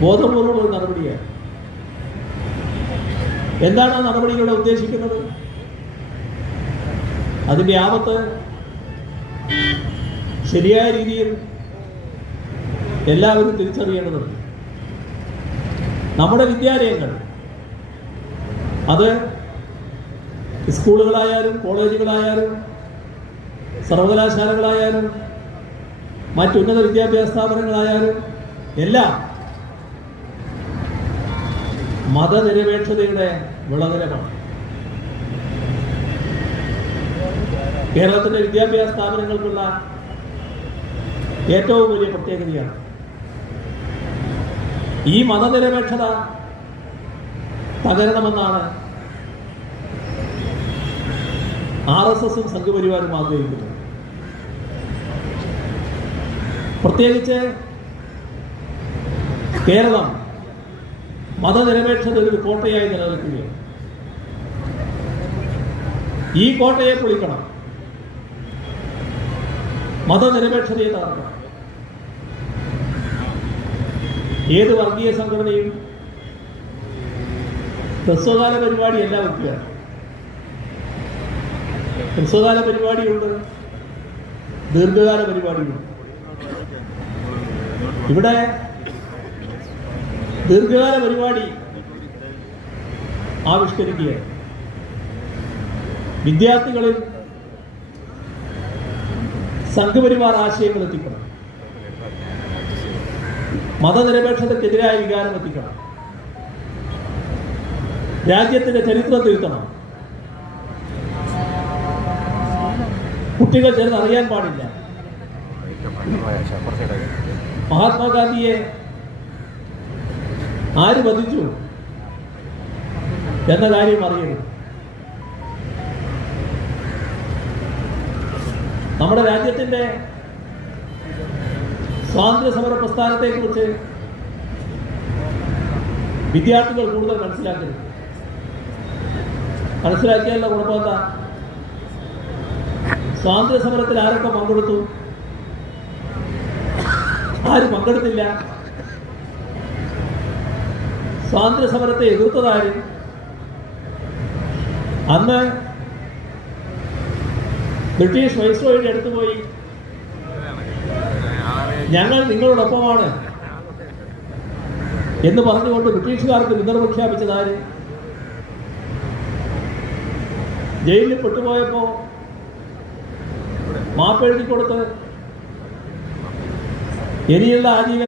ബോധപൂർവം ഒരു നടപടിയാണ്. എന്താണ് ആ നടപടിയിലൂടെ ഉദ്ദേശിക്കുന്നത്? അതിൻ്റെ ആപത്ത് ശരിയായ രീതിയിൽ എല്ലാവരും തിരിച്ചറിയേണ്ടതുണ്ട്. നമ്മുടെ വിദ്യാലയങ്ങൾ, അത് സ്കൂളുകളായാലും കോളേജുകളായാലും സർവകലാശാലകളായാലും മറ്റുന്നത വിദ്യാഭ്യാസ സ്ഥാപനങ്ങളായാലും എല്ലാം മതനിരപേക്ഷതയുടെ വിളനിലമാണ്. കേരളത്തിലെ വിദ്യാഭ്യാസ സ്ഥാപനങ്ങൾക്കുള്ള ഏറ്റവും വലിയ പ്രത്യേകതയാണ് ഈ മതനിരപേക്ഷത തകരണമെന്നാണ് RSSും സംഘപരിവാരും ആഗ്രഹിക്കുന്നത്. പ്രത്യേകിച്ച് കേരളം മതനിരപേക്ഷത ഒരു കോട്ടയായി നിലനിൽക്കുകയാണ്. ഈ കോട്ടയെ പൊളിക്കണം, മതനിരപേക്ഷതയെ തകർക്കണം. ഏത് വർഗീയ സംഘടനയും ഹ്രസ്വകാല പരിപാടിയല്ല വെക്കുക. ഹ്രസ്വകാല പരിപാടിയുണ്ട്, ദീർഘകാല പരിപാടിയുണ്ട്. ഇവിടെ ദീർഘകാല പരിപാടി ആവിഷ്കരിക്കുകയാണ്. വിദ്യാർത്ഥികളിൽ സംഘപരിവാർ ആശയങ്ങൾ എത്തിക്കണം, മതനിരപേക്ഷതയ്ക്കെതിരായ വികാരം എത്തിക്കണം, രാജ്യത്തിന്റെ ചരിത്രം തിരുത്തണം. കുട്ടികൾ ചിലത് അറിയാൻ പാടില്ല. മഹാത്മാഗാന്ധിയെ ആര് വധിച്ചു എന്ന കാര്യം അറിയണം. നമ്മുടെ രാജ്യത്തിന്റെ സ്വാതന്ത്ര്യ സമര പ്രസ്ഥാനത്തെക്കുറിച്ച് വിദ്യാർത്ഥികൾ കൂടുതൽ മനസ്സിലാക്കരുത്. മനസ്സിലാക്കിയാലുള്ള കുഴപ്പം എന്താ? സ്വാതന്ത്ര്യ സമരത്തിൽ ആരൊക്കെ പങ്കെടുത്തു, ആര് പങ്കെടുത്തില്ല, സ്വാതന്ത്ര്യ സമരത്തെ എതിർത്തതാര്, അന്ന് ബ്രിട്ടീഷ് വൈസ്രോയുടെ അടുത്ത് പോയി ഞങ്ങൾ നിങ്ങളോടൊപ്പമാണ് എന്ന് പറഞ്ഞുകൊണ്ട് ബ്രിട്ടീഷുകാർക്ക് വിതർ പ്രഖ്യാപിച്ചതാര്? ജയിലിൽ പെട്ടുപോയപ്പോ മാപ്പെഴുതി കൊടുത്ത് ഇനിയുള്ള ആജീവൻ